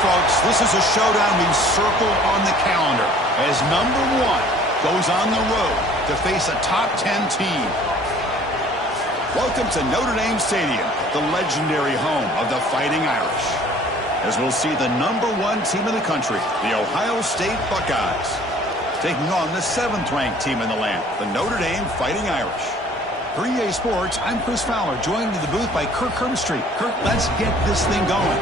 folks, this is a showdown we've circled on the calendar as number 1 goes on the road to face a top 10 team. Welcome to Notre Dame Stadium, the legendary home of the Fighting Irish, as we'll see the number 1 team in the country, the Ohio State Buckeyes, taking on the 7th-ranked team in the land, the Notre Dame Fighting Irish. For EA Sports, I'm Chris Fowler, joined in the booth by Kirk Herbstreit. Kirk, let's get this thing going.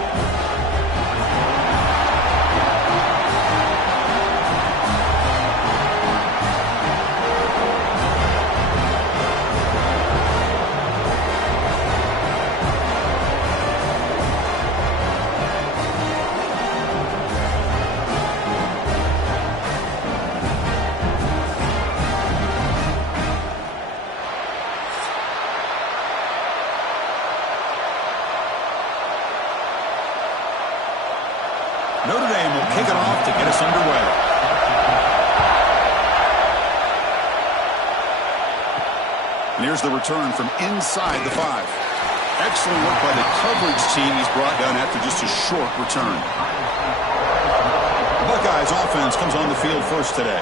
Notre Dame will kick it off to get us underway. And here's the return from inside the 5. Excellent work by the coverage team. He's brought down after just a short return. The Buckeyes offense comes on the field first today.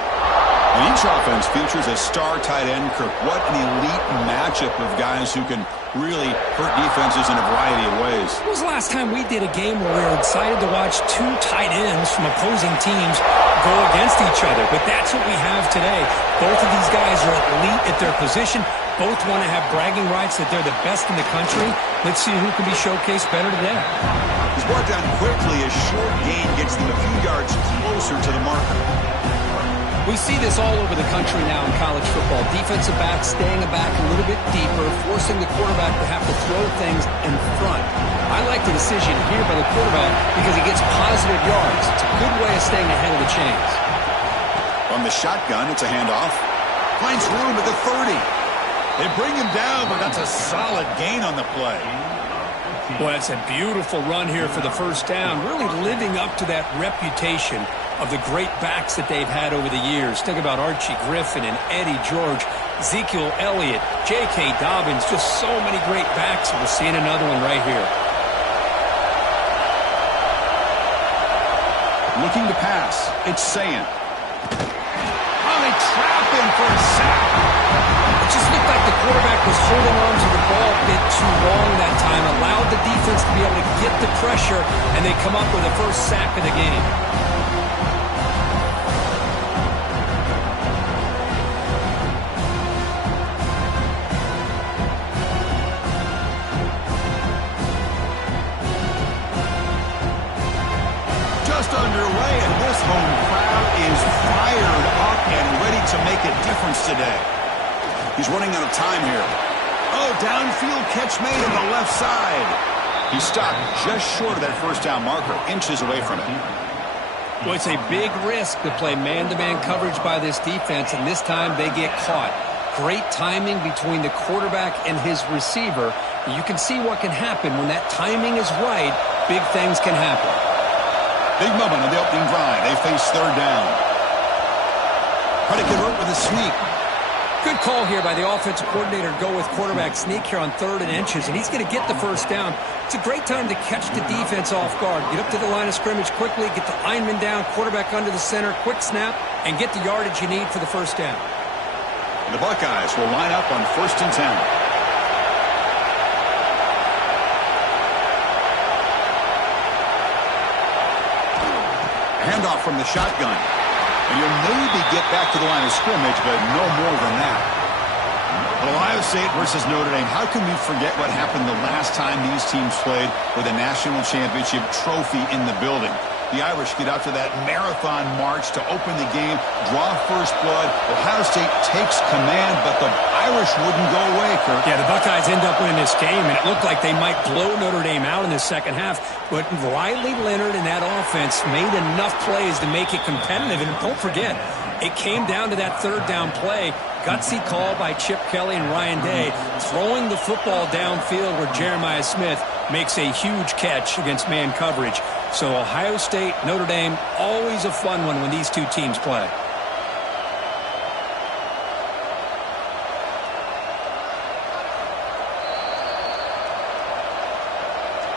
And each offense features a star tight end. Kirk, what an elite matchup of guys who can really hurt defenses in a variety of ways. When was the last time we did a game where we were excited to watch 2 tight ends from opposing teams go against each other? But that's what we have today. Both of these guys are elite at their position. Both want to have bragging rights that they're the best in the country. Let's see who can be showcased better today. He's brought down quickly. A short gain gets them a few yards closer to the marker. We see this all over the country now in college football. Defensive backs staying back a little bit deeper, forcing the quarterback to have to throw things in front. I like the decision here by the quarterback because he gets positive yards. It's a good way of staying ahead of the chains. On the shotgun, it's a handoff. Finds room at the 30. They bring him down, but that's a solid gain on the play. Well, it's a beautiful run here for the first down, really living up to that reputation of the great backs that they've had over the years. Think about Archie Griffin and Eddie George, Ezekiel Elliott, J.K. Dobbins, just so many great backs, and we're seeing another one right here. Looking to pass, it's Sayin. Oh, they trap him for a sack. It just looked like the quarterback was holding on to the ball a bit too long that time, allowed the defense to be able to get the pressure, and they come up with the first sack of the game. Just underway, and this home crowd is fired up and ready to make a difference today. He's running out of time here. Oh, downfield catch made on the left side. He stopped just short of that first down marker, inches away from it. Well, it's a big risk to play man-to-man coverage by this defense, and this time they get caught. Great timing between the quarterback and his receiver. You can see what can happen when that timing is right. Big things can happen. Big moment on the opening drive. They face third down. Predicate work with a sneak. Good call here by the offensive coordinator to go with quarterback sneak here on 3rd and inches, and he's going to get the first down. It's a great time to catch the defense off guard. Get up to the line of scrimmage quickly, get the lineman down, quarterback under the center, quick snap, and get the yardage you need for the first down. The Buckeyes will line up on 1st and 10. Handoff from the shotgun. And you'll maybe get back to the line of scrimmage, but no more than that. Ohio State versus Notre Dame. How can we forget what happened the last time these teams played with a national championship trophy in the building? The Irish get out to that marathon march to open the game, draw first blood. Ohio State takes command, but the Irish wouldn't go away, Kirk. Yeah, the Buckeyes end up winning this game, and it looked like they might blow Notre Dame out in the second half. But Riley Leonard and that offense made enough plays to make it competitive. And don't forget, it came down to that 3rd down play. Gutsy call by Chip Kelly and Ryan Day, throwing the football downfield where Jeremiah Smith makes a huge catch against man coverage. So Ohio State, Notre Dame, always a fun one when these two teams play.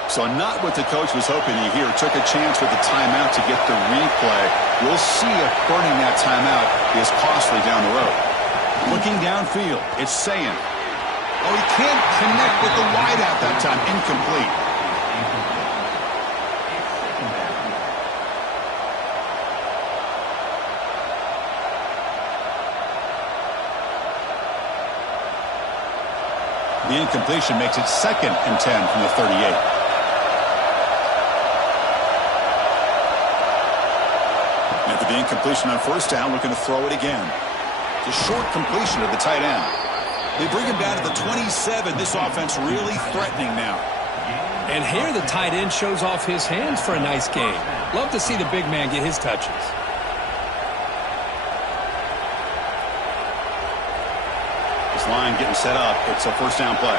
So not what the coach was hoping to hear. Took a chance with the timeout to get the replay. We'll see if burning that timeout is costly down the road. Looking downfield, it's Sayin. Oh, he can't connect with the wideout that time. Incomplete. The incompletion makes it 2nd and 10 from the 38. After the incompletion on first down, looking to throw it again. It's a short completion of the tight end. They bring him down to the 27. This offense really threatening now. And here the tight end shows off his hands for a nice game. Love to see the big man get his touches. Line getting set up. It's a first down play.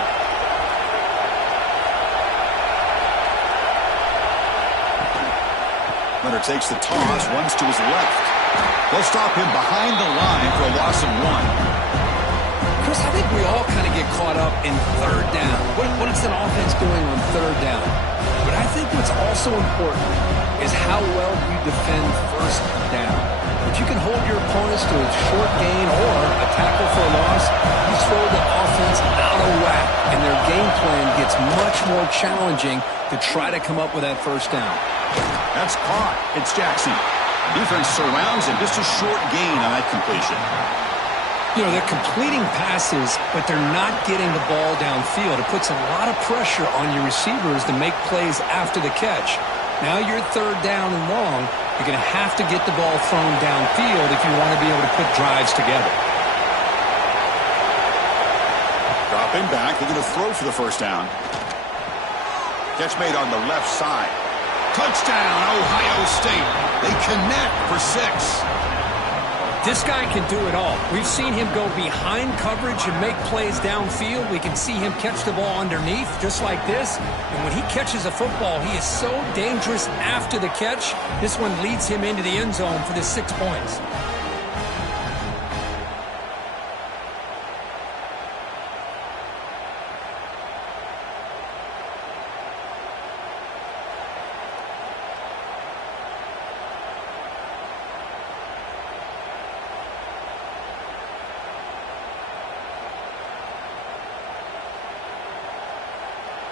Leonard takes the toss, runs to his left. They'll stop him behind the line for a loss of 1. Chris, I think we all kind of get caught up in third down. What is an offense doing on third down? But I think what's also important is how well you defend first down. If you can hold your opponents to a short gain or a tackle for a loss, you throw the offense out of whack, and their game plan gets much more challenging to try to come up with that first down. That's caught. It's Jackson. Defense surrounds him. Just a short gain on that completion. You know, they're completing passes, but they're not getting the ball downfield. It puts a lot of pressure on your receivers to make plays after the catch. Now you're third down and long. You're going to have to get the ball thrown downfield if you want to be able to put drives together. Dropping back. They're going to throw for the first down. Catch made on the left side. Touchdown, Ohio State. They connect for 6. This guy can do it all. We've seen him go behind coverage and make plays downfield. We can see him catch the ball underneath just like this. And when he catches a football, he is so dangerous after the catch. This one leads him into the end zone for the 6 points.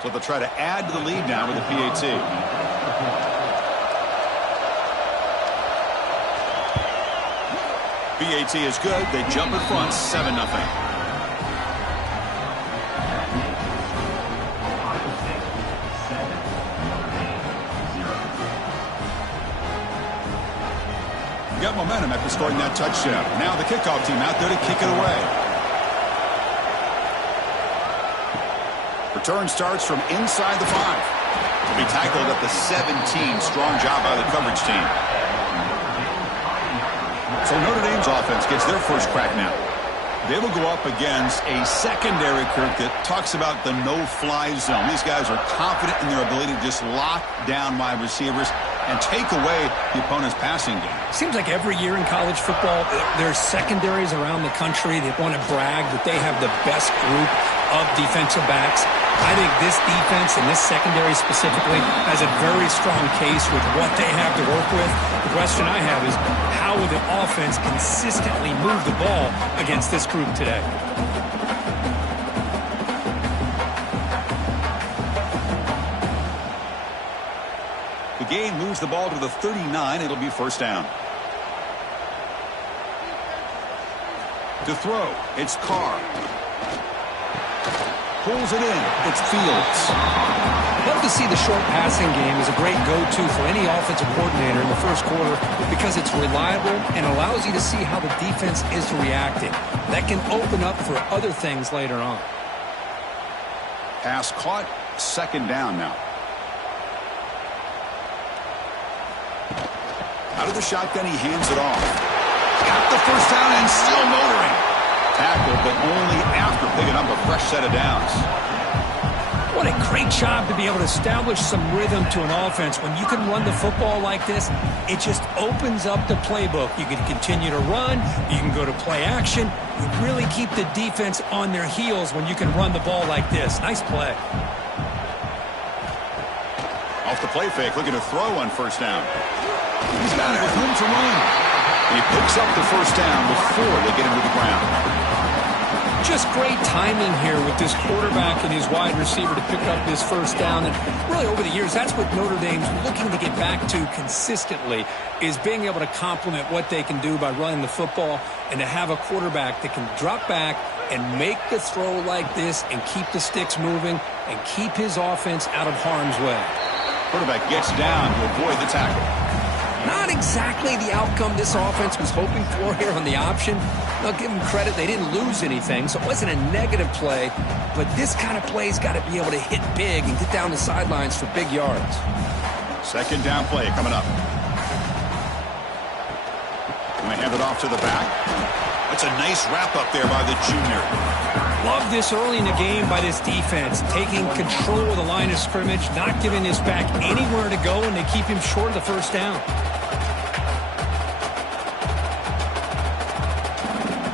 So they'll try to add to the lead now with the PAT. PAT is good. They jump in front, 7-0. Got momentum after scoring that touchdown. Now the kickoff team out there to kick it away. Return starts from inside the 5. To be tackled at the 17. Strong job by the coverage team. So Notre Dame's offense gets their first crack now. They will go up against a secondary, Kirk, that talks about the no-fly zone. These guys are confident in their ability to just lock down wide receivers and take away the opponent's passing game. Seems like every year in college football, there's secondaries around the country that want to brag that they have the best group of defensive backs. I think this defense and this secondary specifically has a very strong case with what they have to work with. The question I have is, how will the offense consistently move the ball against this group today? The gain moves the ball to the 39. It'll be first down. To throw, it's Carr. Pulls it in. It's Fields. Love to see the short passing game as a great go-to for any offensive coordinator in the first quarter because it's reliable and allows you to see how the defense is reacting. That can open up for other things later on. Pass caught. Second down now. Out of the shotgun, he hands it off. Got the first down and still motoring. Tackled, but only after picking up a fresh set of downs. What a great job to be able to establish some rhythm to an offense. When you can run the football like this, it just opens up the playbook. You can continue to run. You can go to play action. You really keep the defense on their heels when you can run the ball like this. Nice play. Off the play fake, looking to throw on first down. He's got it with room to run. And he picks up the first down before they get him to the ground. Just great timing here with this quarterback and his wide receiver to pick up this first down. And really over the years, that's what Notre Dame's looking to get back to consistently, is being able to complement what they can do by running the football and to have a quarterback that can drop back and make the throw like this and keep the sticks moving and keep his offense out of harm's way. Quarterback gets down to avoid the tackle. Not exactly the outcome this offense was hoping for here on the option. I'll give them credit. They didn't lose anything, so it wasn't a negative play. But this kind of play's got to be able to hit big and get down the sidelines for big yards. Second down play coming up. Going to hand it off to the back. That's a nice wrap up there by the junior. Love this early in the game by this defense, taking control of the line of scrimmage, not giving this back anywhere to go, and they keep him short of the first down.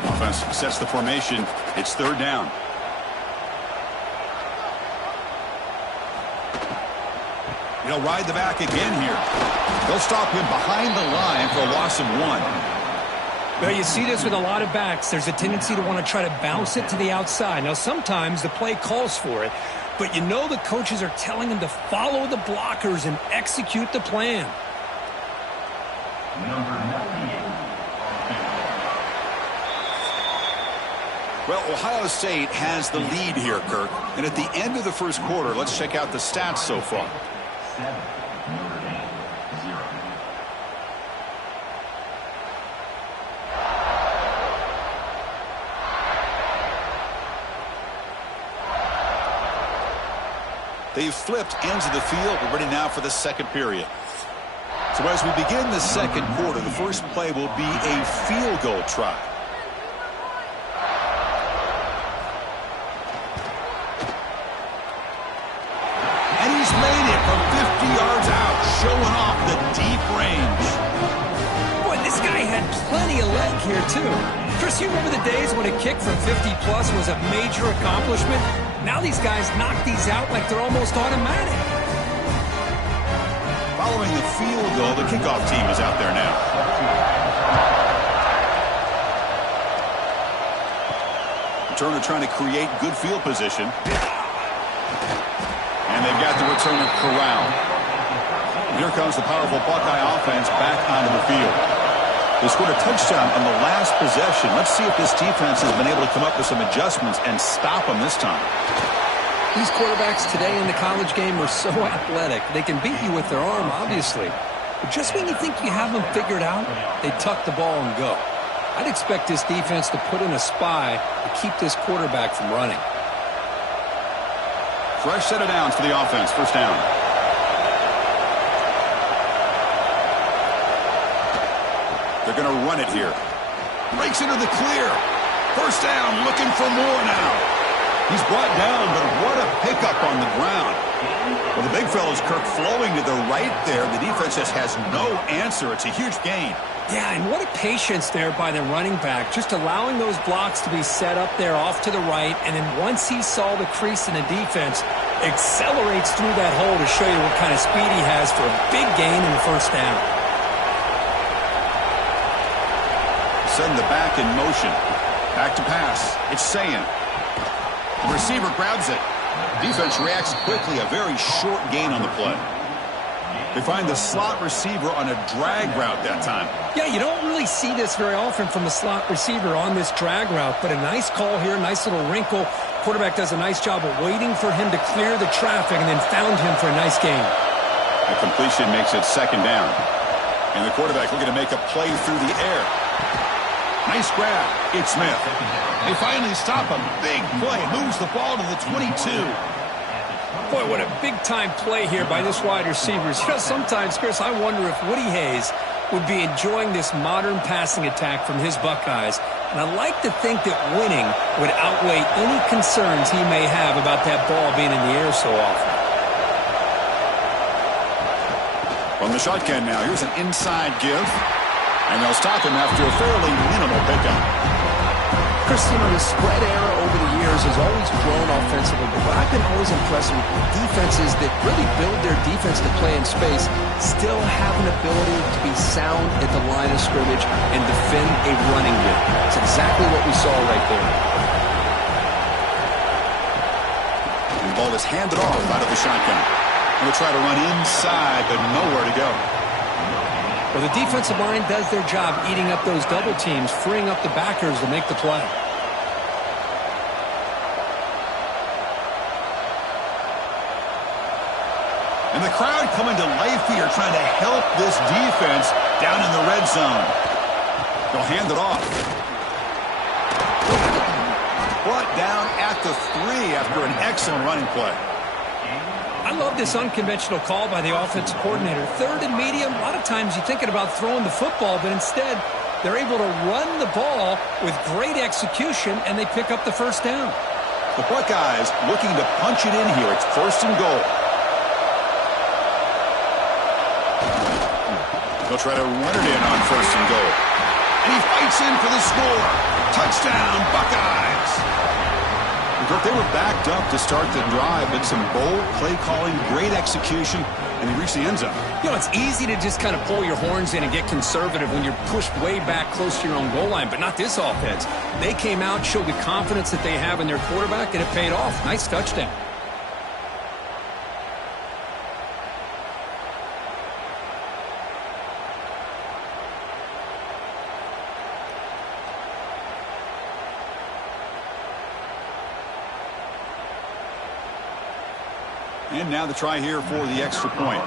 Offense sets the formation. It's third down. He'll ride the back again here. They'll stop him behind the line for a loss of 1. Well, you see this with a lot of backs. There's a tendency to want to try to bounce it to the outside. Now, sometimes the play calls for it, but you know the coaches are telling them to follow the blockers and execute the plan. Well, Ohio State has the lead here, Kirk. And at the end of the first quarter, let's check out the stats so far. 7, Notre Dame 0. They've flipped ends of the field. We're ready now for the second period. So as we begin the second quarter, the first play will be a field goal try. And he's made it from 50 yards out, showing off the deep range. Boy, this guy had plenty of leg here, too. Chris, you remember the days when a kick from 50-plus was a major accomplishment? Now these guys knock these out like they're almost automatic. Following the field goal, the kickoff team is out there now. Returner trying to create good field position. And they've got the returner corralled. Here comes the powerful Buckeye offense back onto the field. They scored a touchdown on the last possession. Let's see if this defense has been able to come up with some adjustments and stop them this time. These quarterbacks today in the college game are so athletic. They can beat you with their arm, obviously. But just when you think you have them figured out, they tuck the ball and go. I'd expect this defense to put in a spy to keep this quarterback from running. Fresh set of downs for the offense. First down. They're going to run it here. Breaks into the clear. First down, looking for more now. He's brought down, but what a pickup on the ground. Well, the big fella's Kirk flowing to the right there. The defense just has no answer. It's a huge gain. Yeah, and what a patience there by the running back, just allowing those blocks to be set up there off to the right, and then once he saw the crease in the defense, accelerates through that hole to show you what kind of speed he has for a big gain in the first down. Send the back in motion. Back to pass. It's Sayan. The receiver grabs it. Defense reacts quickly. A very short gain on the play. They find the slot receiver on a drag route that time. Yeah, you don't really see this very often from a slot receiver on this drag route, but a nice call here, nice little wrinkle. Quarterback does a nice job of waiting for him to clear the traffic and then found him for a nice gain. A completion makes it second down. And the quarterback looking to make a play through the air. Nice grab. It's Smith. They finally stop a big play. Moves the ball to the 22. Boy, what a big-time play here by this wide receiver. You know, sometimes, Chris, I wonder if Woody Hayes would be enjoying this modern passing attack from his Buckeyes. And I like to think that winning would outweigh any concerns he may have about that ball being in the air so often. From the shotgun now, here's an inside give. And they'll stop him after a fairly minimal pickup. Chris, you know, the spread era over the years has always grown offensively, but what I've been always impressed with defenses that really build their defense to play in space still have an ability to be sound at the line of scrimmage and defend a running game. That's exactly what we saw right there. And the ball is handed off out of the shotgun. We'll try to run inside, but nowhere to go. Well, the defensive line does their job eating up those double teams, freeing up the backers to make the play. And the crowd coming to life here, trying to help this defense down in the red zone. They'll hand it off. Brought down at the 3 after an excellent running play. I love this unconventional call by the offensive coordinator. 3rd and medium, a lot of times you're thinking about throwing the football, but instead they're able to run the ball with great execution, and they pick up the first down. The Buckeyes looking to punch it in here. It's 1st and goal. They'll try to run it in on 1st and goal. And he fights in for the score. Touchdown, Buckeyes! They were backed up to start the drive, but some bold play calling, great execution, and they reached the end zone. You know, it's easy to just kind of pull your horns in and get conservative when you're pushed way back close to your own goal line, but not this offense. They came out, showed the confidence that they have in their quarterback, and it paid off. Nice touchdown. And now the try here for the extra point.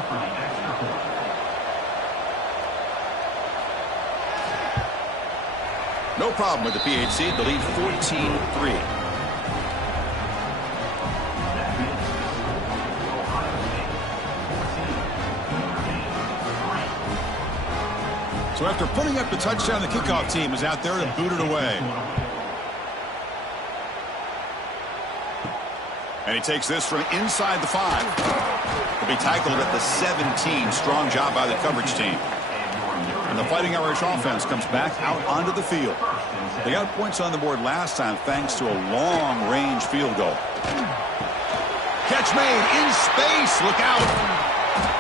No problem with the PHC. The lead 14-3. So after putting up the touchdown, the kickoff team is out there to boot it away. And he takes this from inside the 5. He'll be tackled at the 17. Strong job by the coverage team. And the Fighting Irish offense comes back out onto the field. They got points on the board last time thanks to a long-range field goal. Catch made in space. Look out.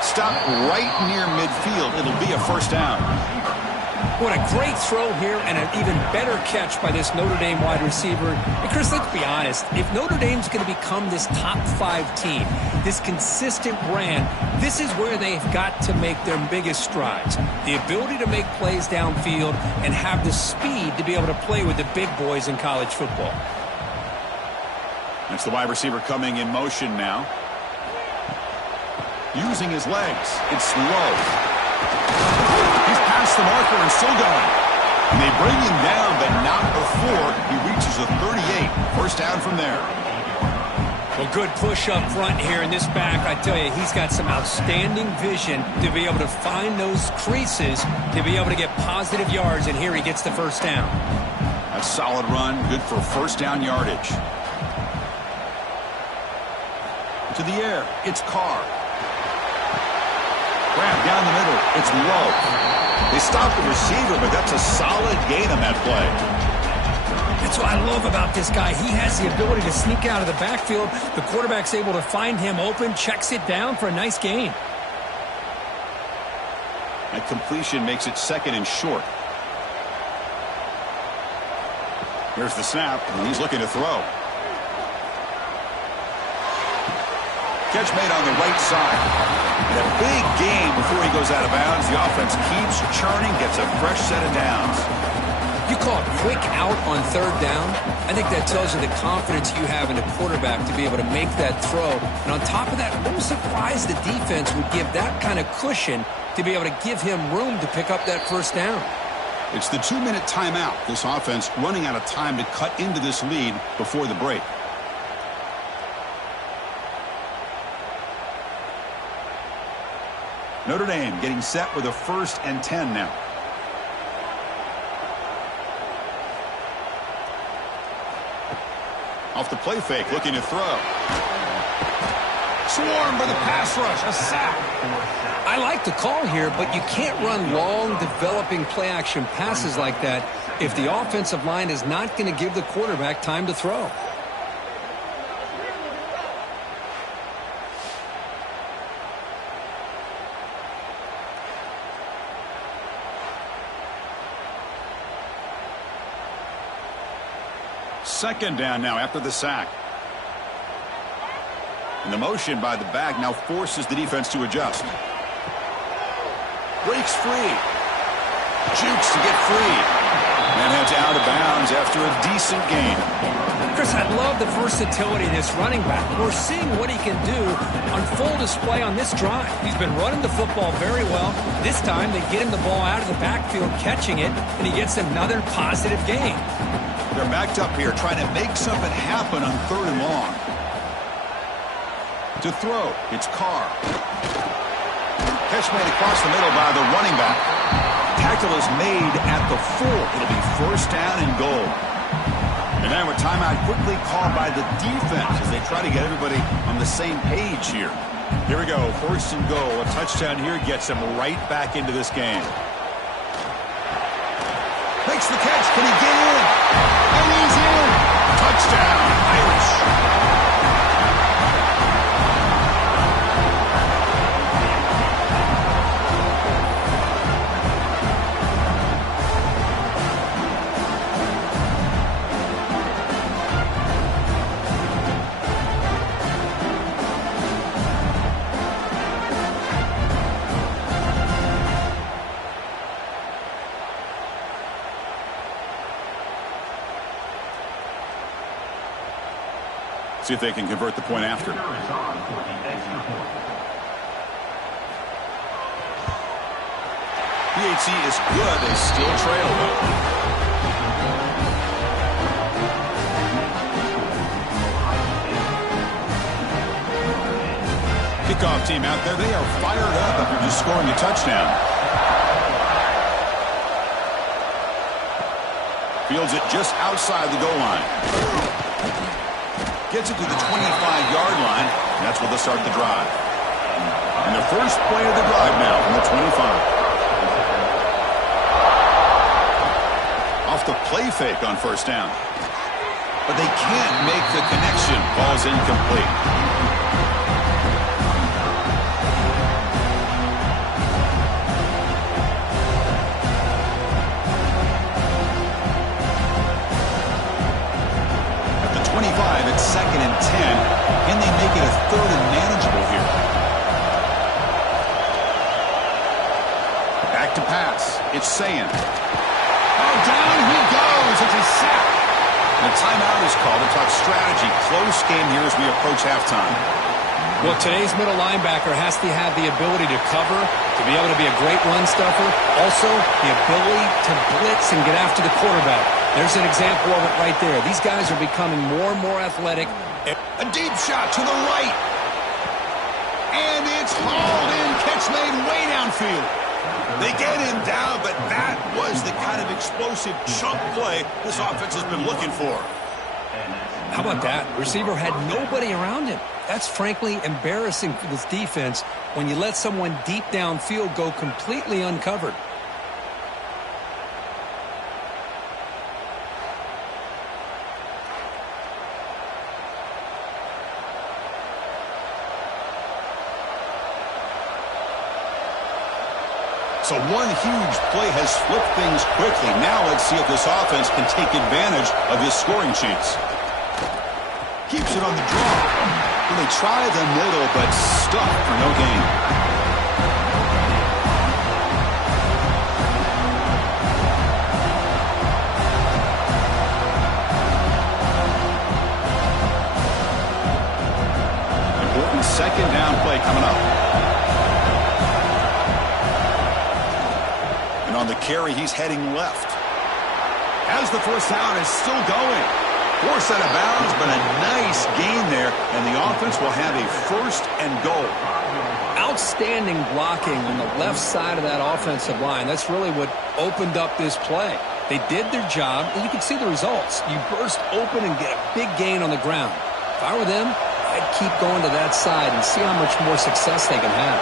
Stopped right near midfield. It'll be a first down. What a great throw here and an even better catch by this Notre Dame wide receiver. And Chris, let's be honest. If Notre Dame's going to become this top 5 team, this consistent brand, this is where they've got to make their biggest strides. The ability to make plays downfield and have the speed to be able to play with the big boys in college football. That's the wide receiver coming in motion now. Using his legs. It's slow. He's past the marker and still going. And they bring him down, but not before he reaches the 38. First down from there. Well, good push up front here in this back. I tell you, he's got some outstanding vision to be able to find those creases, to be able to get positive yards, and here he gets the first down. A solid run, good for first down yardage. To the air, it's Carr. Grab down the middle. It's low. They stop the receiver, but that's a solid gain on that play. That's what I love about this guy. He has the ability to sneak out of the backfield. The quarterback's able to find him open, checks it down for a nice gain. That completion makes it 2nd and short. Here's the snap, and he's looking to throw. Catch made on the right side. And a big gain before he goes out of bounds. The offense keeps churning, gets a fresh set of downs. You call it quick out on 3rd down. I think that tells you the confidence you have in the quarterback to be able to make that throw. And on top of that, I'm surprised the defense would give that kind of cushion to be able to give him room to pick up that first down. It's the 2-minute timeout. This offense running out of time to cut into this lead before the break. Notre Dame getting set with a 1st and 10 now. Off the play fake, looking to throw. Swarm for the pass rush, a sack. I like the call here, but you can't run long, developing play-action passes like that if the offensive line is not going to give the quarterback time to throw. Second down now after the sack. And the motion by the back now forces the defense to adjust. Breaks free. Jukes to get free. And heads out of bounds after a decent gain. Chris, I love the versatility of this running back. We're seeing what he can do on full display on this drive. He's been running the football very well. This time they get him the ball out of the backfield, catching it, and he gets another positive gain. They're backed up here trying to make something happen on 3rd and long. To throw, it's Carr. Catch made across the middle by the running back. Tackle is made at the 4. It'll be 1st down and goal. And now a timeout quickly called by the defense as they try to get everybody on the same page here. Here we go, 1st and goal. A touchdown here gets them right back into this game. Makes the catch. Can he get in? And he's in. Touchdown, Irish. See if they can convert the point after. PHC is good. They still trail, though. Kickoff team out there. They are fired up after just scoring a touchdown. Fields it just outside the goal line. Gets it to the 25-yard line. And that's where they'll start the drive. And the first play of the drive now from the 25. Off the play fake on 1st down. But they can't make the connection. Ball's incomplete. It's 2nd and 10. Can they make it a 3rd and manageable here? Back to pass. It's Sayan. Oh, down he goes. It's a sack. And a timeout is called to talk strategy. Close game here as we approach halftime. Well, today's middle linebacker has to have the ability to cover, to be able to be a great run stuffer. Also, the ability to blitz and get after the quarterback. There's an example of it right there. These guys are becoming more and more athletic. A deep shot to the right. And it's hauled in. Catch made way downfield. They get him down, but that was the kind of explosive chunk play this offense has been looking for. How about that? The receiver had nobody around him. That's frankly embarrassing for this defense when you let someone deep downfield go completely uncovered. So one huge play has flipped things quickly. Now let's see if this offense can take advantage of this scoring chance. Keeps it on the draw. And they try the middle, but stuck for no gain. Important 2nd down play coming up. On the carry, he's heading left. As the 1st down is still going. Forced out of bounds, but a nice gain there, and the offense will have a 1st and goal. Outstanding blocking on the left side of that offensive line. That's really what opened up this play. They did their job, and you can see the results. You burst open and get a big gain on the ground. If I were them, I'd keep going to that side and see how much more success they can have.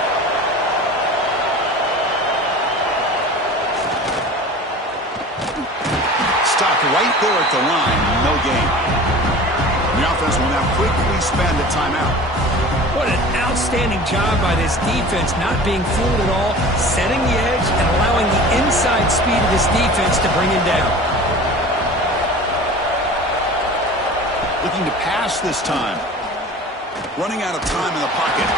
Stopped right there at the line. No gain. The offense will now quickly spend a timeout. What an outstanding job by this defense, not being fooled at all, setting the edge and allowing the inside speed of this defense to bring him down. Looking to pass this time. Running out of time in the pocket.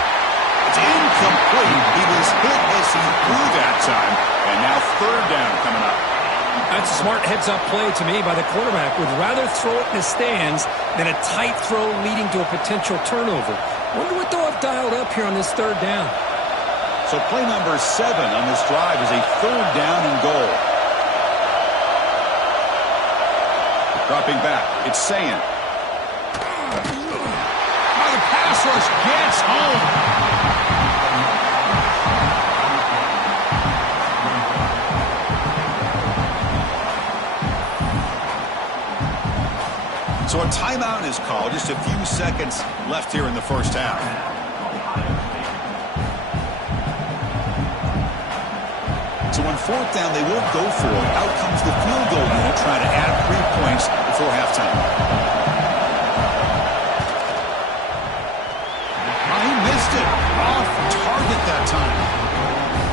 It's incomplete. He was hit as he threw that time. And now third down coming up. That's a smart heads-up play to me by the quarterback. Would rather throw it in the stands than a tight throw leading to a potential turnover. Wonder what they'll have dialed up here on this third down. So play number 7 on this drive is a third down and goal. Dropping back, it's Sayan. Oh, the pass rush gets home. So a timeout is called. Just a few seconds left here in the first half. So on fourth down, they won't go for it. Out comes the field goal unit trying to add 3 points before halftime. Oh, he missed it. Off target that time.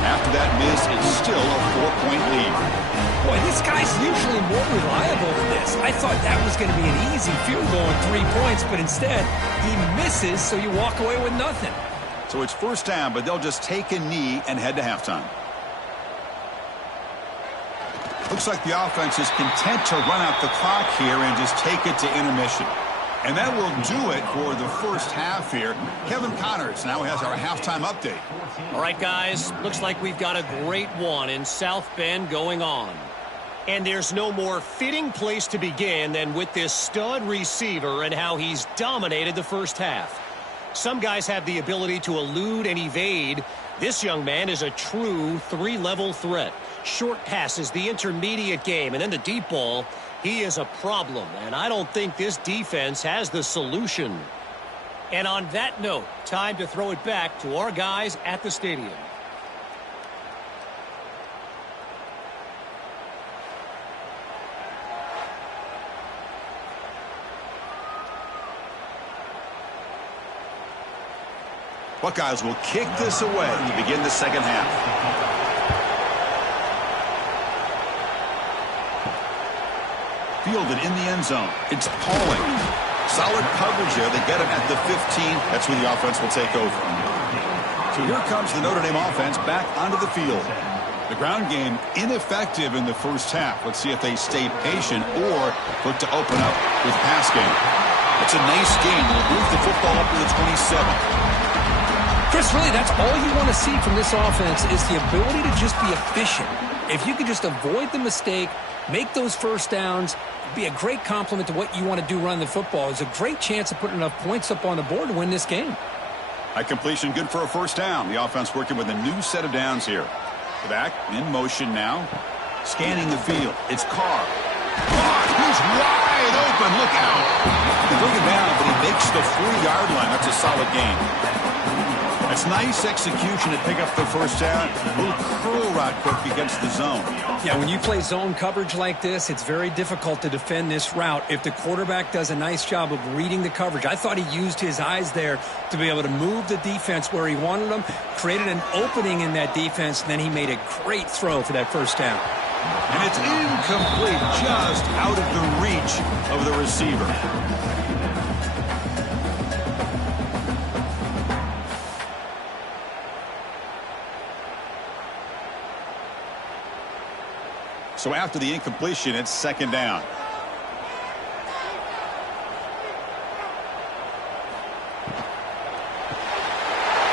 After that miss, it's still a 4-point lead. Boy, this guy's usually more reliable than this. I thought that was going to be an easy field goal and 3 points, but instead, he misses, so you walk away with nothing. So it's first down, but they'll just take a knee and head to halftime. Looks like the offense is content to run out the clock here and just take it to intermission. And that will do it for the first half here. Kevin Connors now has our halftime update. All right, guys, looks like we've got a great one in South Bend going on. And there's no more fitting place to begin than with this stud receiver and how he's dominated the first half. Some guys have the ability to elude and evade. This young man is a true 3-level threat. Short passes, the intermediate game, and then the deep ball. He is a problem, and I don't think this defense has the solution. And on that note, time to throw it back to our guys at the stadium. Buckeyes will kick this away to begin the second half. Fielded in the end zone. It's Pauling. Solid coverage there. They get him at the 15. That's where the offense will take over. So here comes the Notre Dame offense back onto the field. The ground game ineffective in the first half. Let's see if they stay patient or look to open up with pass game. It's a nice game. They'll move the football up to the 27. Chris, really, that's all you want to see from this offense is the ability to just be efficient. If you could just avoid the mistake, make those first downs, be a great compliment to what you want to do running the football. It's a great chance of putting enough points up on the board to win this game. High completion, good for a first down. The offense working with a new set of downs here. The back in motion now. Scanning the field. It's Carr. Carr, he's wide open. Look out. They bring him down, but he makes the 4-yard line. That's a solid gain. It's nice execution to pick up the first down. A little curl route quick against the zone. Yeah, when you play zone coverage like this, it's very difficult to defend this route if the quarterback does a nice job of reading the coverage. I thought he used his eyes there to be able to move the defense where he wanted them, created an opening in that defense, and then he made a great throw for that first down. And it's incomplete, just out of the reach of the receiver. So after the incompletion, it's second down.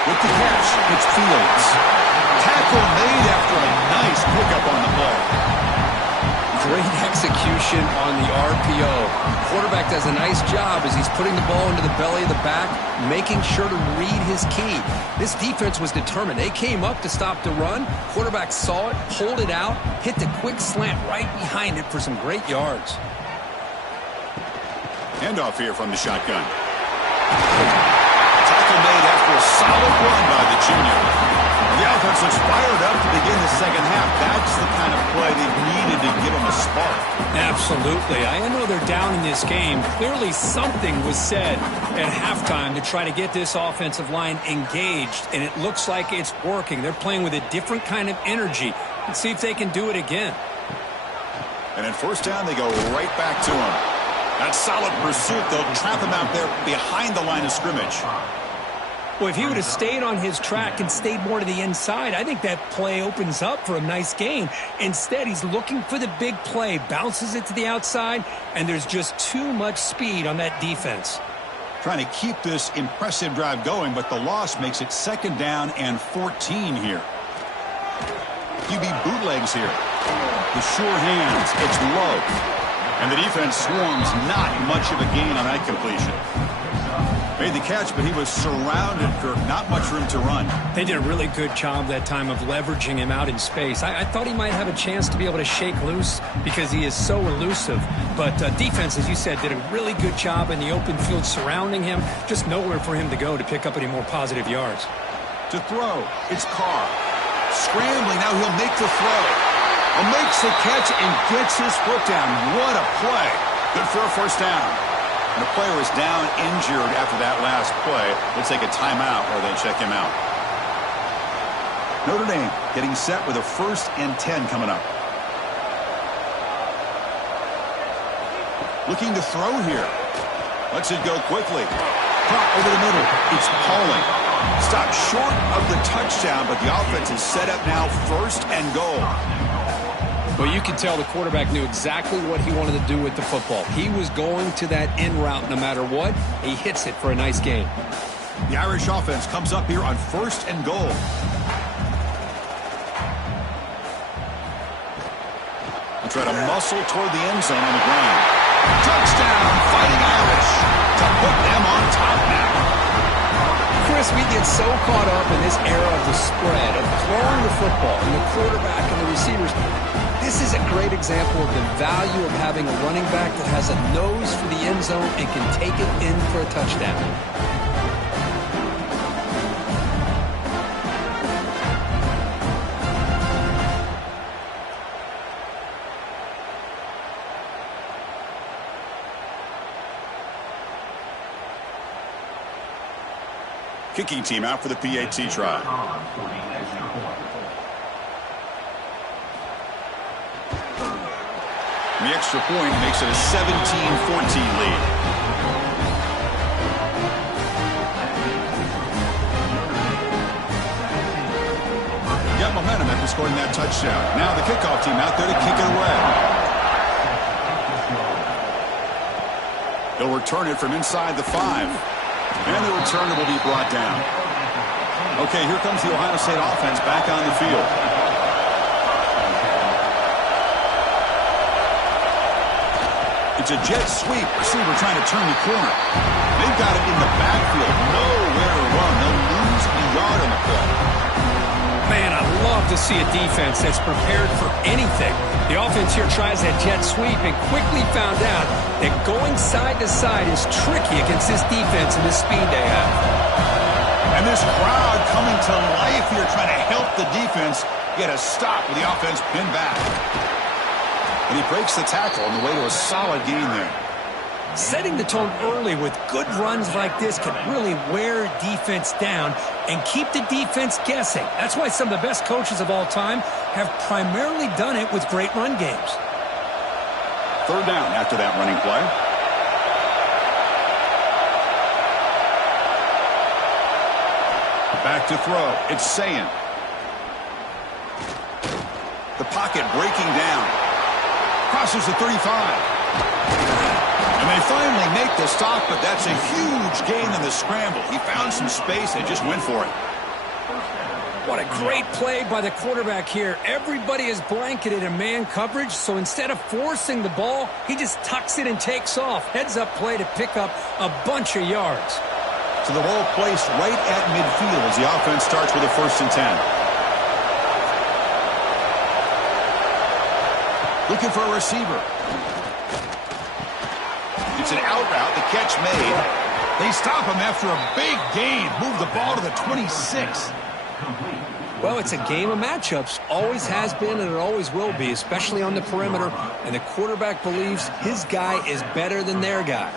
With the catch, it's Fields. Tackle made after a nice pickup on the play. Great execution on the RPO. Quarterback does a nice job as he's putting the ball into the belly of the back, making sure to read his key. This defense was determined. They came up to stop the run. Quarterback saw it, pulled it out, hit the quick slant right behind it for some great yards. Handoff here from the shotgun. Tackle made after a solid run by the junior. The offense looks fired up to begin the second half. That's the kind of play they needed to give them a spark. Absolutely. I know they're down in this game. Clearly something was said at halftime to try to get this offensive line engaged, and it looks like it's working. They're playing with a different kind of energy. Let's see if they can do it again. And at first down, they go right back to him. That's solid pursuit. They'll trap him out there behind the line of scrimmage. Well, if he would have stayed on his track and stayed more to the inside, I think that play opens up for a nice gain. Instead, he's looking for the big play, bounces it to the outside, and there's just too much speed on that defense. Trying to keep this impressive drive going, but the loss makes it 2nd down and 14 here. QB bootlegs here. The sure hands. It's low. And the defense swarms. Not much of a gain on that completion. Made the catch, but he was surrounded, Kirk. Not much room to run. They did a really good job that time of leveraging him out in space. I thought he might have a chance to be able to shake loose because he is so elusive. But defense, as you said, did a really good job in the open field surrounding him. Just nowhere for him to go to pick up any more positive yards. To throw, it's Carr. Scrambling, now he'll make the throw. Makes the catch and gets his foot down. What a play. Good for a 1st down. And the player is down injured after that last play. They'll take a timeout or they check him out. Notre Dame getting set with a 1st and 10 coming up. Looking to throw here. Lets it go quickly. Caught over the middle. It's Pauling. Stopped short of the touchdown, but the offense is set up now 1st and goal. Well, you can tell the quarterback knew exactly what he wanted to do with the football. He was going to that in route no matter what. He hits it for a nice gain. The Irish offense comes up here on 1st and goal. They'll try to muscle toward the end zone on the ground. Touchdown, Fighting Irish, to put them on top now. Chris, we get so caught up in this era of the spread, of throwing the football, and the quarterback and the receivers. This is a great example of the value of having a running back that has a nose for the end zone and can take it in for a touchdown. Kicking team out for the PAT try. And the extra point makes it a 17-14 lead. Got momentum after scoring that touchdown. Now the kickoff team out there to kick it away. They'll return it from inside the 5. And the returner will be brought down. Okay, here comes the Ohio State offense back on the field. It's a jet sweep. Receiver trying to turn the corner. They've got it in the backfield. Nowhere to run. They'll lose a yard on the play. Man, I love to see a defense that's prepared for anything. The offense here tries that jet sweep and quickly found out that going side to side is tricky against this defense and the speed they have. And this crowd coming to life here trying to help the defense get a stop with the offense pinned back. And he breaks the tackle on the way to a solid gain there. Setting the tone early with good runs like this can really wear defense down and keep the defense guessing. That's why some of the best coaches of all time have primarily done it with great run games. 3rd down after that running play. Back to throw. It's Sayin. The pocket breaking down. Crosses the 35. And they finally make the stop, but that's a huge gain in the scramble. He found some space and just went for it. What a great play by the quarterback here. Everybody is blanketed in man coverage, so instead of forcing the ball, he just tucks it and takes off. Heads-up play to pick up a bunch of yards. So the ball placed right at midfield as the offense starts with a 1st and 10. Looking for a receiver. It's an out route. The catch made. They stop him after a big gain. Move the ball to the 26. Well, it's a game of matchups. Always has been and it always will be, especially on the perimeter. And the quarterback believes his guy is better than their guy.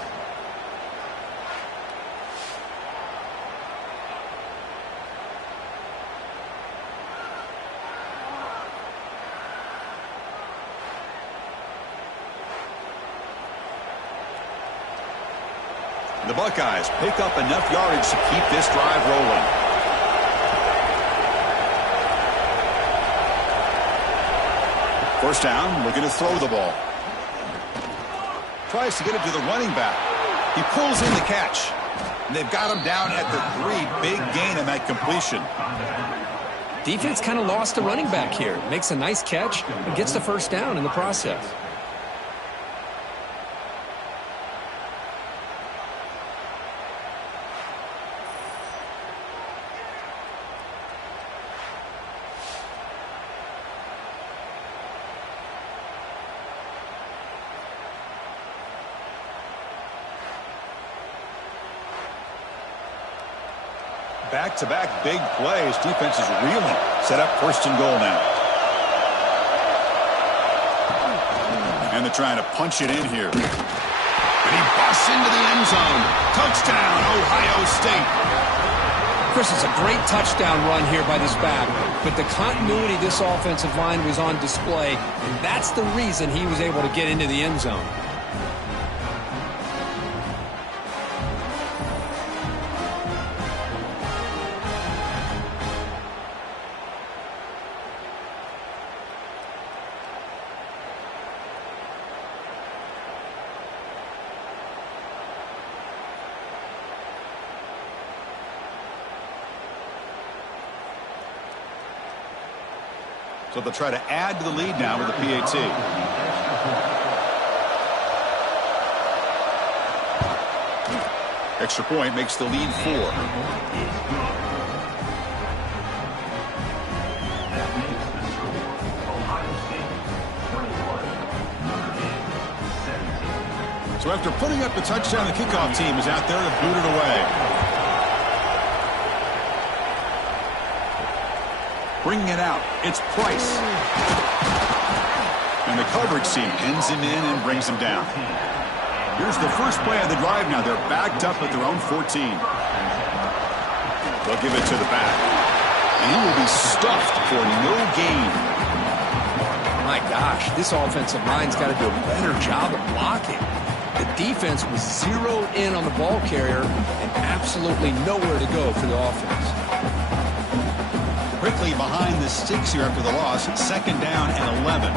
The Buckeyes pick up enough yardage to keep this drive rolling. First down, looking to throw the ball. Tries to get it to the running back. He pulls in the catch. And they've got him down at the 3. Big gain on that completion. Defense kind of lost the running back here. Makes a nice catch and gets the first down in the process. Back-to-back big plays. Defense is reeling. Set up first and goal now. And they're trying to punch it in here. And he busts into the end zone. Touchdown, Ohio State. Chris, it's a great touchdown run here by this back. But the continuity of this offensive line was on display. And that's the reason he was able to get into the end zone. So they'll try to add to the lead now with the PAT. Extra point makes the lead 4. So after putting up the touchdown, the kickoff team is out there to boot it away. Bringing it out, it's Price. And the coverage team pins him in and brings him down. Here's the first play of the drive now. They're backed up at their own 14. They'll give it to the back. And he will be stuffed for no gain. My gosh, this offensive line's got to do a better job of blocking. The defense was zeroed in on the ball carrier and absolutely nowhere to go for the offense. Quickly behind the sticks here after the loss. Second down and 11.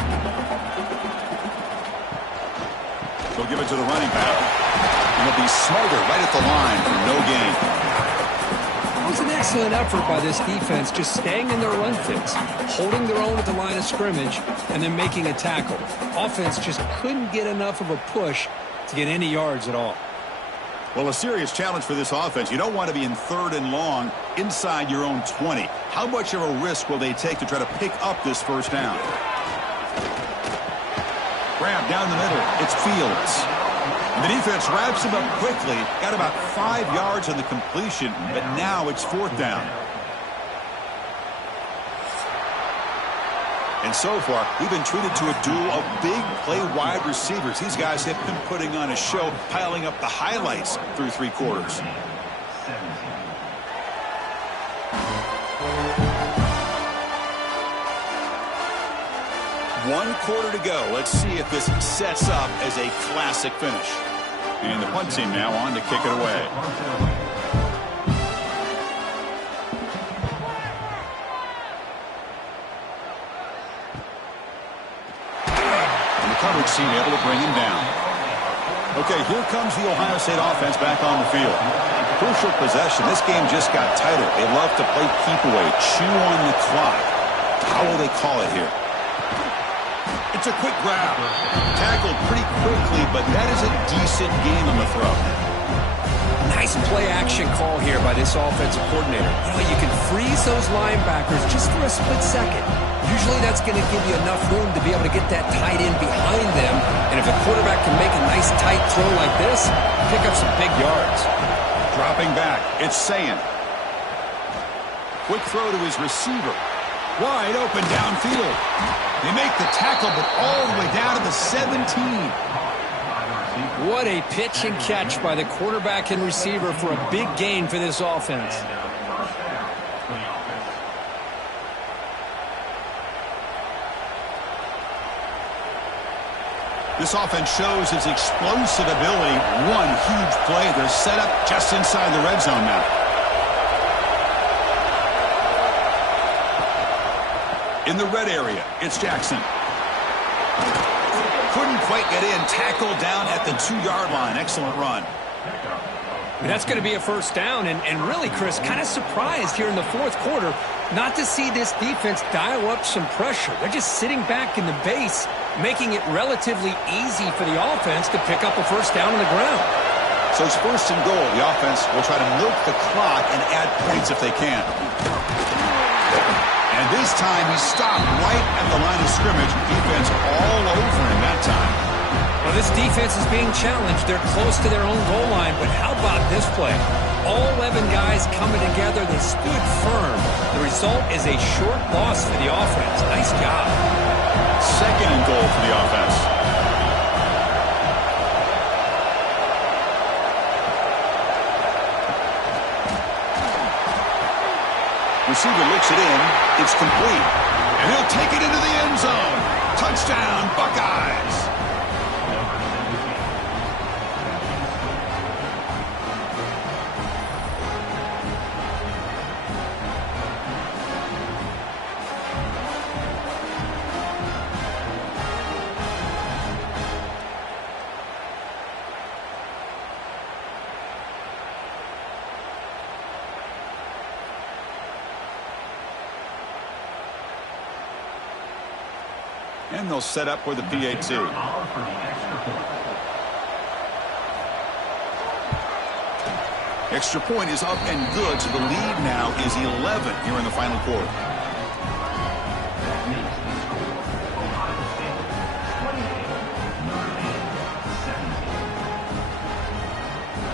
They'll give it to the running back. And they'll be smarter right at the line for no gain. It was an excellent effort by this defense, just staying in their run fix, holding their own at the line of scrimmage, and then making a tackle. Offense just couldn't get enough of a push to get any yards at all. Well, a serious challenge for this offense. You don't want to be in 3rd and long inside your own 20. How much of a risk will they take to try to pick up this first down? Grab down the middle. It's Fields. And the defense wraps him up quickly. Got about 5 yards on the completion, but now it's 4th down. And so far, we've been treated to a duel of big play wide receivers. These guys have been putting on a show, piling up the highlights through 3 quarters. One quarter to go. Let's see if this sets up as a classic finish. And the punt team now on to kick it away. Coverage team able to bring him down. Okay, here comes the Ohio State offense back on the field. Crucial possession. This game just got tighter. They love to play keep away, chew on the clock. How will they call it here? It's a quick grab. Tackled pretty quickly, but that is a decent gain on the throw. Nice play action call here by this offensive coordinator. You know, you can freeze those linebackers just for a split second. Usually that's going to give you enough room to be able to get that tight end behind them. And if a quarterback can make a nice tight throw like this, pick up some big yards. Dropping back, it's Sayin. Quick throw to his receiver. Wide open downfield. They make the tackle, but all the way down to the 17. What a pitch and catch by the quarterback and receiver for a big gain for this offense. This offense shows its explosive ability. One huge play. They're set up just inside the red zone now. In the red area, it's Jackson. Couldn't quite get in. Tackled down at the 2-yard line. Excellent run. That's going to be a first down, and really, Chris, kind of surprised here in the fourth quarter not to see this defense dial up some pressure. They're just sitting back in the base, making it relatively easy for the offense to pick up a first down on the ground. So it's first and goal. The offense will try to milk the clock and add points if they can. And this time he stopped right at the line of scrimmage. Defense all over him that time. Well, this defense is being challenged. They're close to their own goal line, but how about this play? All 11 guys coming together. They stood firm. The result is a short loss for the offense. Nice job. Second and goal for the offense. Receiver looks it in. It's complete. And he'll take it into the end zone. Touchdown, Buckeyes. And they'll set up for the PAT. Extra point is up and good, so the lead now is 11 here in the final quarter.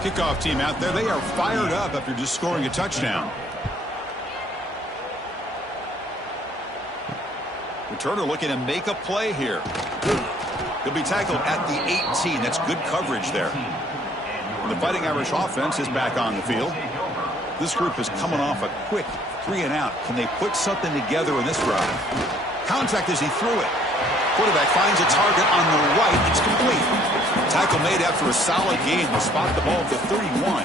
Kickoff team out there. They are fired up after just scoring a touchdown. Returner looking to make a play here. He'll be tackled at the 18. That's good coverage there. The Fighting Irish offense is back on the field. This group is coming off a quick 3-and-out. Can they put something together in this drive? Contact as he threw it. Quarterback finds a target on the right. It's complete. Tackle made after a solid game. Will spot the ball at the 31.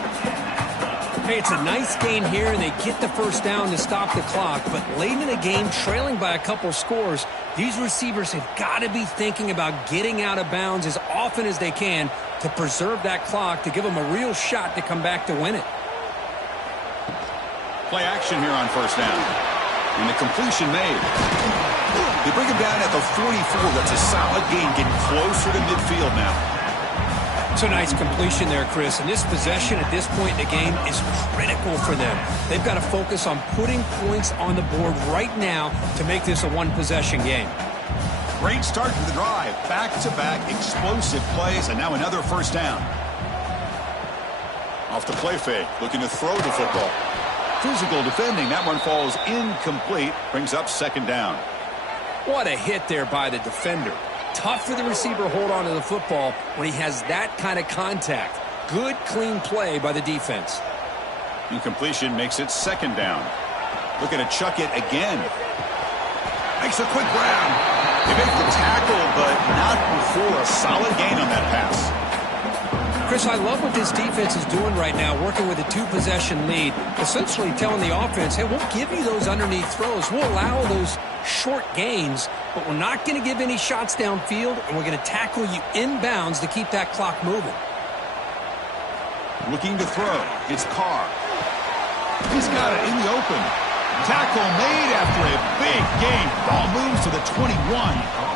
Hey, it's a nice gain here, and they get the first down to stop the clock. But late in the game, trailing by a couple scores, these receivers have got to be thinking about getting out of bounds as often as they can to preserve that clock, to give them a real shot to come back to win it. Play action here on first down. And the completion made. They bring him down at the 44. That's a solid gain, getting closer to midfield now. It's a nice completion there, Chris. And this possession at this point in the game is critical for them. They've got to focus on putting points on the board right now to make this a one-possession game. Great start to the drive. Back-to-back explosive plays, and now another first down. Off the play fake, looking to throw the football. Physical defending. That one falls incomplete. Brings up second down. What a hit there by the defender. Tough for the receiver to hold on to the football when he has that kind of contact. Good, clean play by the defense. Incompletion makes it second down. Looking to chuck it again. Makes a quick grab. They make the tackle, but not before a solid gain on that pass. Chris, I love what this defense is doing right now, working with a two-possession lead, essentially telling the offense, hey, we'll give you those underneath throws. We'll allow those short gains, but we're not going to give any shots downfield, and we're going to tackle you inbounds to keep that clock moving. Looking to throw. It's Carr. He's got it in the open. Tackle made after a big gain. Ball moves to the 21.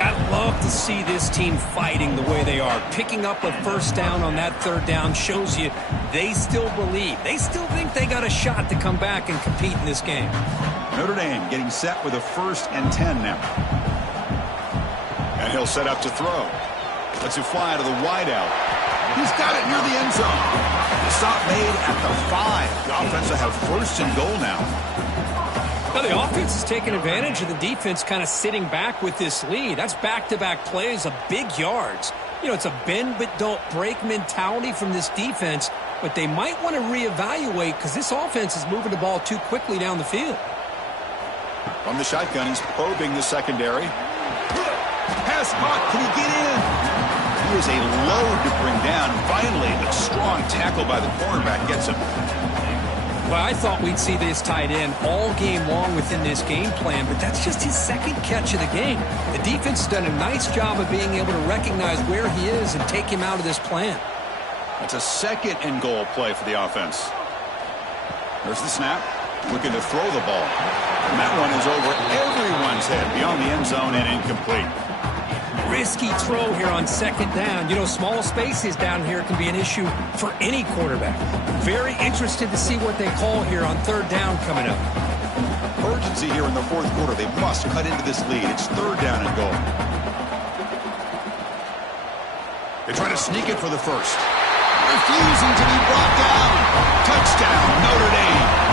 I'd love to see this team fighting the way they are. Picking up a first down on that third down shows you they still believe. They still think they got a shot to come back and compete in this game. Notre Dame getting set with a 1st and 10 now. And he'll set up to throw. Lets it fly to the wideout. He's got it near the end zone. The stop made at the 5. The offense will have 1st and goal now. Well, the offense is taking advantage of the defense kind of sitting back with this lead. That's back-to-back plays of big yards. You know, it's a bend but don't break mentality from this defense, but they might want to reevaluate because this offense is moving the ball too quickly down the field. From the shotgun, he's probing the secondary. pass caught. Can he get in? He is a load to bring down. Finally, a strong tackle by the cornerback gets him. Well, I thought we'd see this tight end all game long within this game plan, but that's just his second catch of the game. The defense has done a nice job of being able to recognize where he is and take him out of this plan. It's a second and goal play for the offense. There's the snap. Looking to throw the ball. And that one is over everyone's head beyond the end zone and incomplete. Risky throw here on second down. You know, small spaces down here can be an issue for any quarterback. Very interested to see what they call here on third down coming up. Urgency here in the fourth quarter. They must cut into this lead. It's third down and goal. They try to sneak it for the first. Refusing to be brought down. Touchdown, Notre Dame.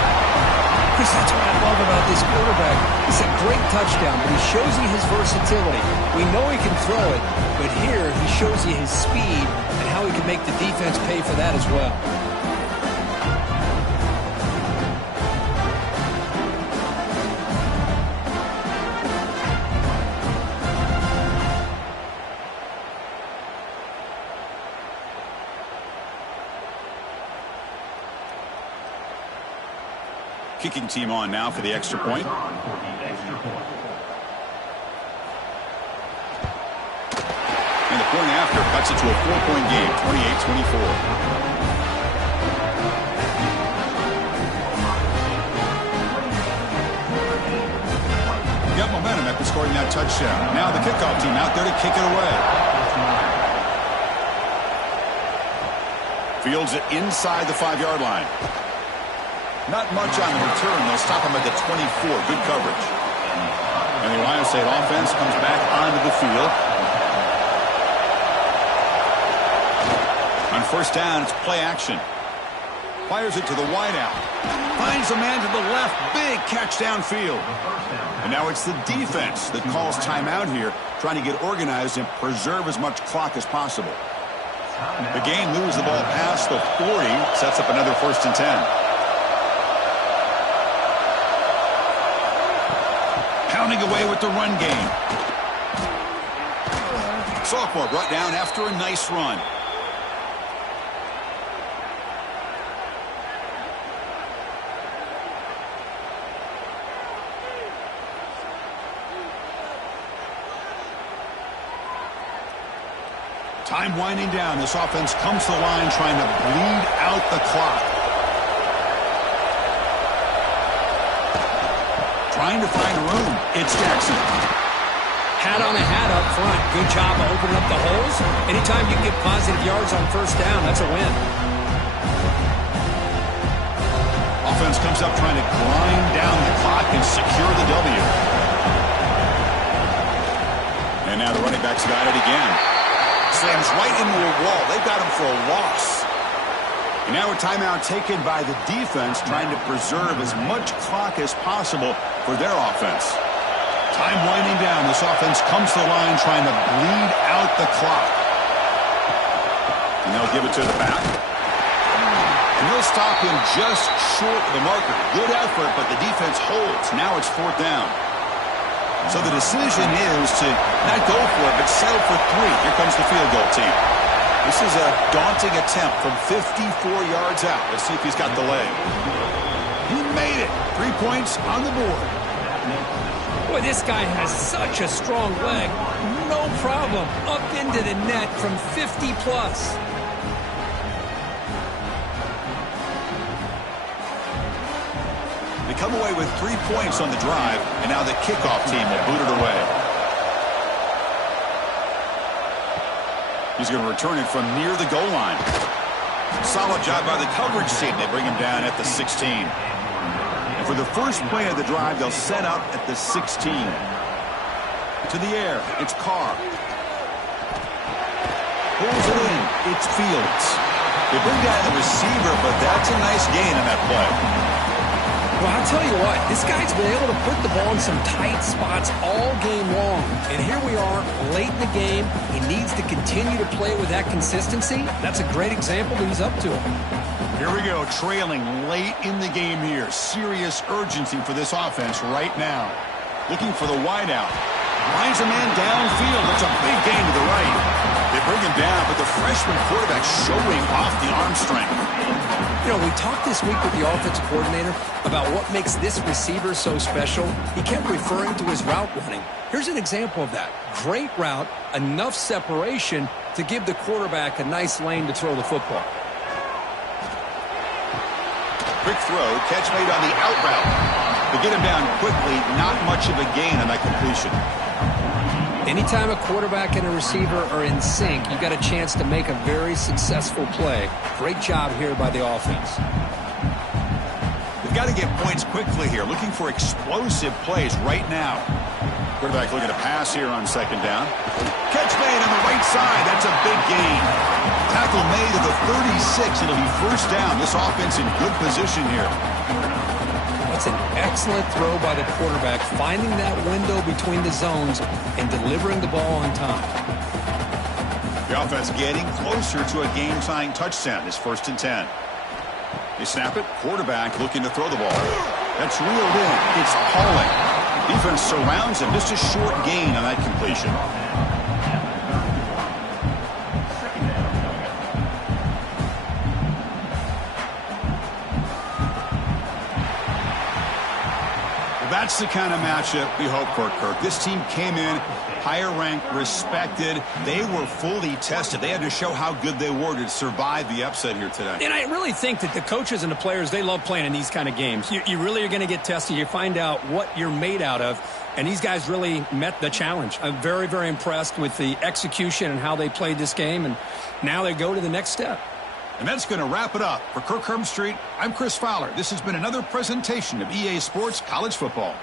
Chris, that's what I love about this quarterback. It's a great touchdown, but he shows you his versatility. We know he can throw it, but here he shows you his speed and how he can make the defense pay for that as well. Kicking team on now for the extra point. And the point after cuts it to a 4-point game, 28-24. Got momentum after scoring that touchdown. Now the kickoff team out there to kick it away. Fields it inside the 5-yard line. Not much on the return. They'll stop him at the 24. Good coverage. And the Ohio State offense comes back onto the field. On first down, it's play action. Fires it to the wideout. Finds a man to the left. Big catch downfield. And now it's the defense that calls timeout here, trying to get organized and preserve as much clock as possible. The game moves the ball past the 40, sets up another 1st and 10. Pounding away with the run game. Sophomore brought down after a nice run. Time winding down. This offense comes to the line trying to bleed out the clock. Trying to find room. It's Jackson. Hat on a hat up front. Good job of opening up the holes. Anytime you can get positive yards on first down, that's a win. Offense comes up trying to grind down the clock and secure the W. And now the running back's got it again. Slams right into a wall. They've got him for a loss. And now a timeout taken by the defense, trying to preserve as much clock as possible for their offense. Time winding down. This offense comes to the line trying to bleed out the clock. And they'll give it to the back. And they'll stop him just short of the marker. Good effort, but the defense holds. Now it's 4th down. So the decision is to not go for it, but settle for 3. Here comes the field goal team. This is a daunting attempt from 54 yards out. Let's see if he's got the leg. He made it. 3 points on the board. Boy, this guy has such a strong leg. No problem. Up into the net from 50 plus. They come away with 3 points on the drive, and now the kickoff team will boot it away. He's going to return it from near the goal line. Solid job by the coverage team. They bring him down at the 16. And for the first play of the drive, they'll set up at the 16. To the air, it's Carr. Pulls it in, it's Fields. They bring down the receiver, but that's a nice gain in that play. Well, I'll tell you what, this guy's been able to put the ball in some tight spots all game long. And here we are, late in the game. He needs to continue to play with that consistency. That's a great example that he's up to it. Here we go, trailing late in the game here. Serious urgency for this offense right now. Looking for the wideout. Finds a man downfield. That's a big gain to the right. They bring him down, but the freshman quarterback showing off the arm strength. You know, we talked this week with the offensive coordinator about what makes this receiver so special. He kept referring to his route running. Here's an example of that. Great route, enough separation to give the quarterback a nice lane to throw the football. Quick throw, catch made on the out route. To get him down quickly, not much of a gain on that completion. Anytime a quarterback and a receiver are in sync, you got a chance to make a very successful play. Great job here by the offense. They've got to get points quickly here, looking for explosive plays right now. Quarterback looking to pass here on second down. Catch made on the right side. That's a big gain. Tackle made to the 36. It'll be first down. This offense in good position here. That's an excellent throw by the quarterback, finding that window between the zones and delivering the ball on time. The offense getting closer to a game-tying touchdown. This 1st and 10. They snap it. Quarterback looking to throw the ball. That's reeled in. It's Pauling. Defense surrounds him. Just a short gain on that completion. That's the kind of matchup we hope for, Kirk. This team came in higher ranked, respected. They were fully tested. They had to show how good they were to survive the upset here today. And I really think that the coaches and the players, they love playing in these kind of games. You really are going to get tested. You find out what you're made out of. And these guys really met the challenge. I'm very, very impressed with the execution and how they played this game. And now they go to the next step. And that's going to wrap it up. For Kirk Herbstreit, I'm Chris Fowler. This has been another presentation of EA Sports College Football.